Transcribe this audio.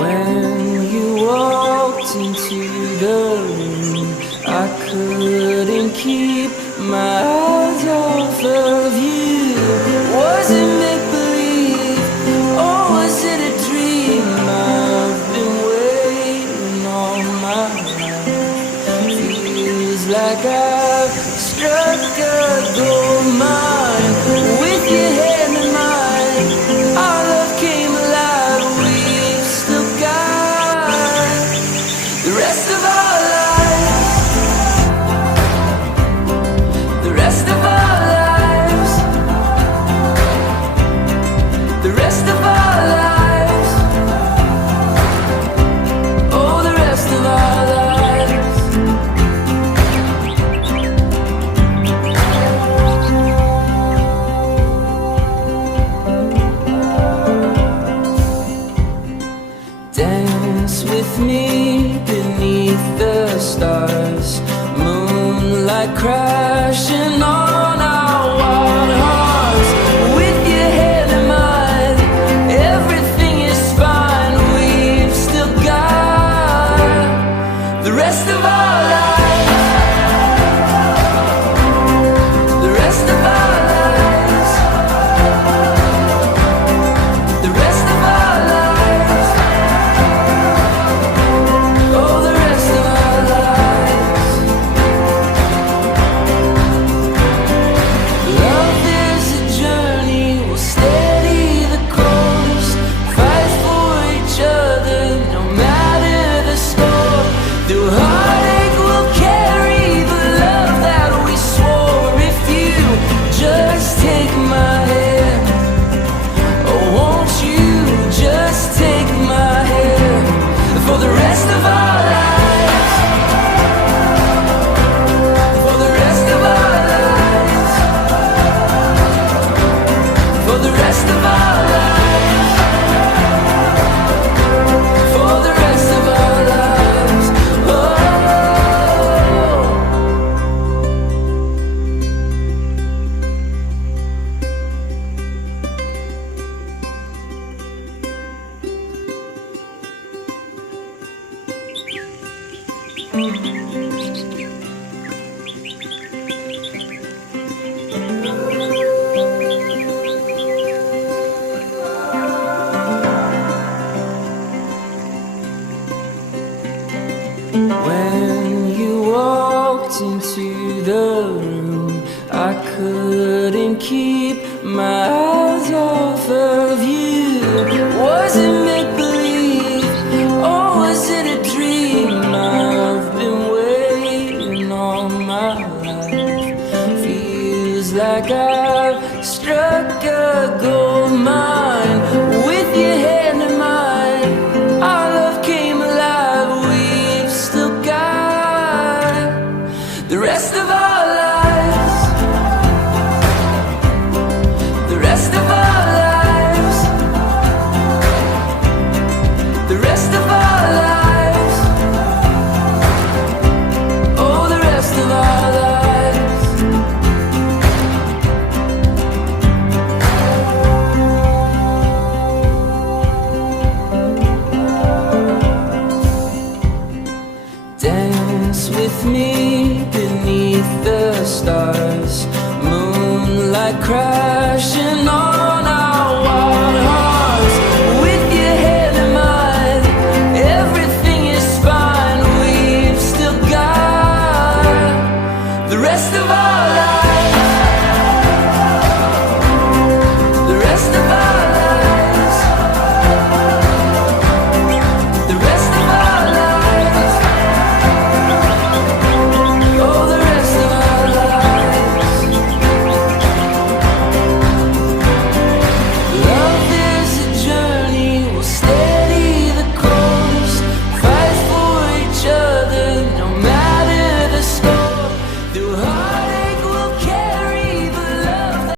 When you walked into the room, I couldn't keep my eyes off of you. Was it make-believe, or was it a dream? I've been waiting all my life. Feels like I've struck a gold mine. With your hand in mine, our love came alive. We've still got the rest of our lives. The rest of our lives. The rest of our lives. Oh, the rest of our lives. Dance with me beneath the stars, moonlight crashing on our wild hearts. With your head in mine, everything is fine. We've still got the rest of our lives. The rest of our lives. The rest of our lives. Oh, the rest of our lives. Love is a journey, we'll steady the course. Fight for each other, no matter the score. Through heartache we'll carry the love that we swore. If you just take my hand, oh, won't you just take my hand for the rest of our lives. For the rest of our lives. For the rest of our lives. For the rest of our lives. Oh. When you walked into the room, I couldn't keep my eyes off of you. Was it make-believe, or was it a dream? I've been waiting all my life. Feels like I've struck a gold mine. With your hand in mine, our love came alive. We've still got the rest of our lives. The rest of our lives. The rest of our lives. Oh, the rest of our lives. Dance with me beneath the stars, moonlight crashing on